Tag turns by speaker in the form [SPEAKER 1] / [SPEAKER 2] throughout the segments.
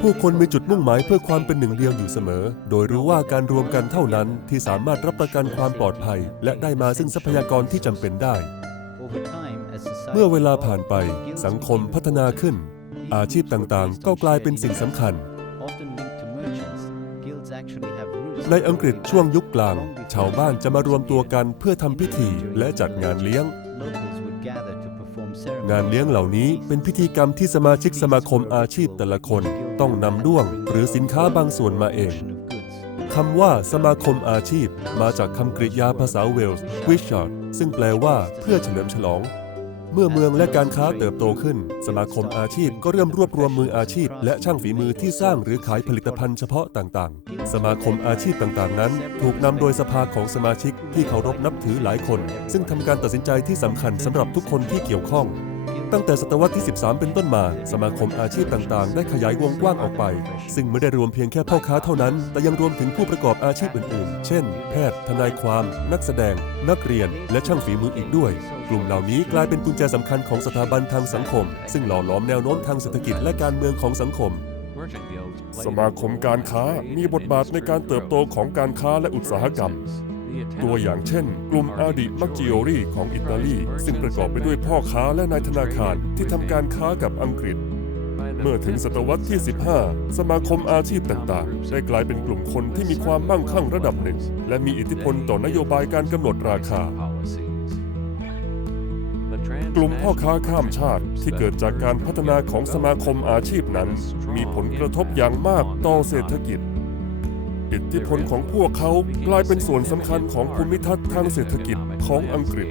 [SPEAKER 1] ผู้คนมีจุดมุ่งหมายเพื่อความเป็นหนึ่งเดียวอยู่เสมอ โดยรู้ว่าการรวมกันเท่านั้นที่สามารถรับประกันความปลอดภัย และได้มาซึ่งทรัพยากรที่จำเป็นได้ เมื่อเวลาผ่านไป สังคมพัฒนาขึ้น อาชีพต่างๆ ก็กลายเป็นสิ่งสำคัญ ในอังกฤษช่วงยุคกลาง ชาวบ้านจะมารวมตัวกันเพื่อทำพิธีและจัดงานเลี้ยง งานเลี้ยงเหล่านี้เป็นพิธีกรรมที่สมาชิกสมาคมอาชีพแต่ละคนต้องนำด้วงหรือสินค้าบางส่วนมาเองคำว่าสมาคมอาชีพมาจากคำกริยาภาษาเวลส์ Wishart ซึ่งแปลว่าเพื่อเฉลิมฉลอง เมื่อเมืองและการค้าเติบโตขึ้น สมาคมอาชีพก็เริ่มรวบรวมมืออาชีพ และช่างฝีมือที่สร้างหรือขายผลิตภัณฑ์เฉพาะต่างๆ สมาคมอาชีพต่างๆ นั้น ถูกนำโดยสภาของสมาชิกที่เคารพนับถือหลายคน ซึ่งทำการตัดสินใจที่สำคัญสำหรับทุกคนที่เกี่ยวข้อง ตั้งแต่ศตวรรษที่ 13 เป็นต้นมา สมาคมอาชีพต่างๆ ได้ขยายวงกว้างออกไป ซึ่งไม่ได้รวมเพียงแค่พ่อค้าเท่านั้น แต่ยังรวมถึงผู้ประกอบอาชีพอื่นๆ เช่น แพทย์ ทนายความ นักแสดง นักเรียน และช่างฝีมืออีกด้วย กลุ่มเหล่านี้กลายเป็นกุญแจสำคัญของสถาบันทางสังคม ซึ่งหล่อหลอมแนวโน้มทางเศรษฐกิจและการเมืองของสังคม
[SPEAKER 2] สมาคมการค้ามีบทบาทในการเติบโตของการค้าและอุตสาหกรรม ตัวอย่างเช่น กลุ่มอาดิมักจิโอรีของอิตาลี ซึ่งประกอบไปด้วยพ่อค้าและนายธนาคารที่ทำการค้ากับอังกฤษ เมื่อถึงศตวรรษที่ 15 สมาคมอาชีพต่างๆ ได้กลายเป็นกลุ่มคนที่มีความมั่งคั่งระดับหนึ่ง และมีอิทธิพลต่อนโยบายการกำหนดราคากลุ่มพ่อค้าข้ามชาติที่เกิดจากการพัฒนาของสมาคมอาชีพนั้น มีผลกระทบอย่างมากต่อเศรษฐกิจ อิทธิพลของพวกเขากลายเป็นส่วนสำคัญของภูมิทัศน์ทางเศรษฐกิจของอังกฤษ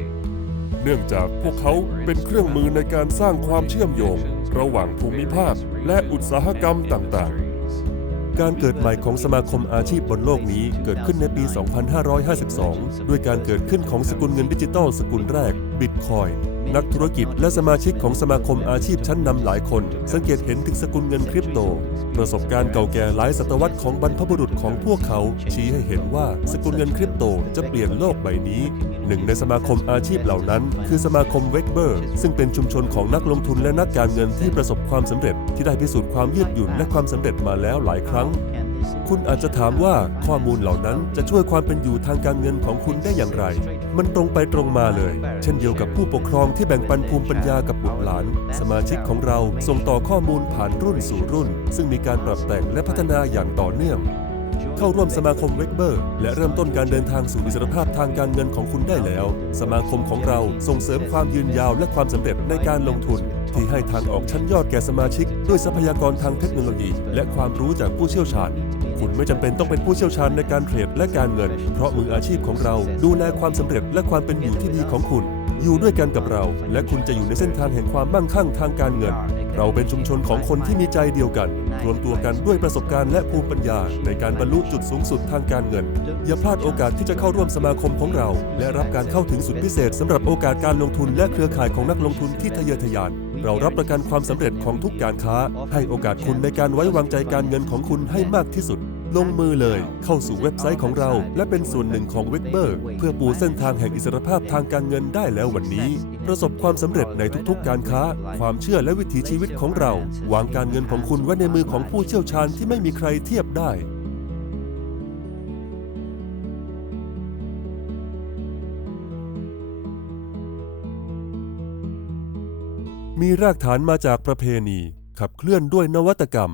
[SPEAKER 2] เนื่องจากพวกเขาเป็นเครื่องมือในการสร้างความเชื่อมโยง ระหว่างภูมิภาคและอุตสาหกรรมต่างๆ
[SPEAKER 1] การเกิดใหม่ของสมาคมอาชีพบนโลกนี้เกิดขึ้นในปี 2552 ด้วยการเกิดขึ้นของสกุลเงินดิจิทัลสกุลแรกบิตคอยนั นักธุรกิจและสมาชิกของสมาคมอาชีพชั้นนำหลายคน สังเกตเห็นถึงสกุลเงินคริปโต ประสบการณ์เก่าแก่หลายศตวรรษของบรรพบุรุษของพวกเขา ชี้ให้เห็นว่าสกุลเงินคริปโตจะเปลี่ยนโลกใบนี้ หนึ่งในสมาคมอาชีพเหล่านั้น คือสมาคมเวกเบอร์ซึ่งเป็นชุมชนของนักลงทุนและนักการเงินที่ประสบความสำเร็จ ที่ได้พิสูจน์ความยืดหยุ่นและความสำเร็จมาแล้วหลายครั้ง คุณอาจจะถามว่าข้อมูลเหล่านั้นจะช่วยความเป็นอยู่ทางการเงินของคุณได้อย่างไร มันตรงไปตรงมาเลย เช่นเดียวกับผู้ปกครองที่แบ่งปันภูมิปัญญากับบุตรหลาน สมาชิกของเราส่งต่อข้อมูลผ่านรุ่นสู่รุ่น ซึ่งมีการปรับแต่งและพัฒนาอย่างต่อเนื่องเข้าร่วมสมาคมเวกเบอร์ และเริ่มต้นการเดินทางสู่อิสรภาพทางการเงินของคุณได้แล้ว สมาคมของเราส่งเสริมความยืนยาวและความสำเร็จในการลงทุน ที่ให้ทางออกชั้นยอดแก่สมาชิก ด้วยทรัพยากรทางเทคโนโลยี และความรู้จากผู้เชี่ยวชาญ คุณไม่จำเป็นต้องเป็นผู้เชี่ยวชาญในการเทรดและการเงิน เพราะมืออาชีพของเราดูแลความสำเร็จและความเป็นอยู่ที่ดีของคุณ อยู่ด้วยกันกับเรา และคุณจะอยู่ในเส้นทางแห่งความมั่งคั่งทางการเงิน เราเป็นชุมชนของคนที่มีใจเดียวกัน รวมตัวกันด้วยประสบการณ์และภูมิปัญญา ในการบรรลุจุดสูงสุดทางการเงิน อย่าพลาดโอกาสที่จะเข้าร่วมสมาคมของเรา และรับการเข้าถึงสุดพิเศษสำหรับโอกาสการลงทุนและเครือข่ายของนักลงทุนที่ทะเยอทะยาน เรารับประกันความสำเร็จของทุกการค้า ให้โอกาสคุณในการไว้วางใจการเงินของคุณให้มากที่สุดลงมือเลย เข้าสู่เว็บไซต์ของเรา และเป็นส่วนหนึ่งของเวกเบอร์ เพื่อปูเส้นทางแห่งอิสรภาพทางการเงินได้แล้ววันนี้ ประสบความสำเร็จในทุกๆ การค้า ความเชื่อและวิถีชีวิตวิตของเรา วางการเงินของคุณไว้ในมือของผู้เชี่ยวชาญที่ไม่มีใครเทียบได้ มีรากฐานมาจากประเพณี ขับเคลื่อนด้วยนวัตกรรม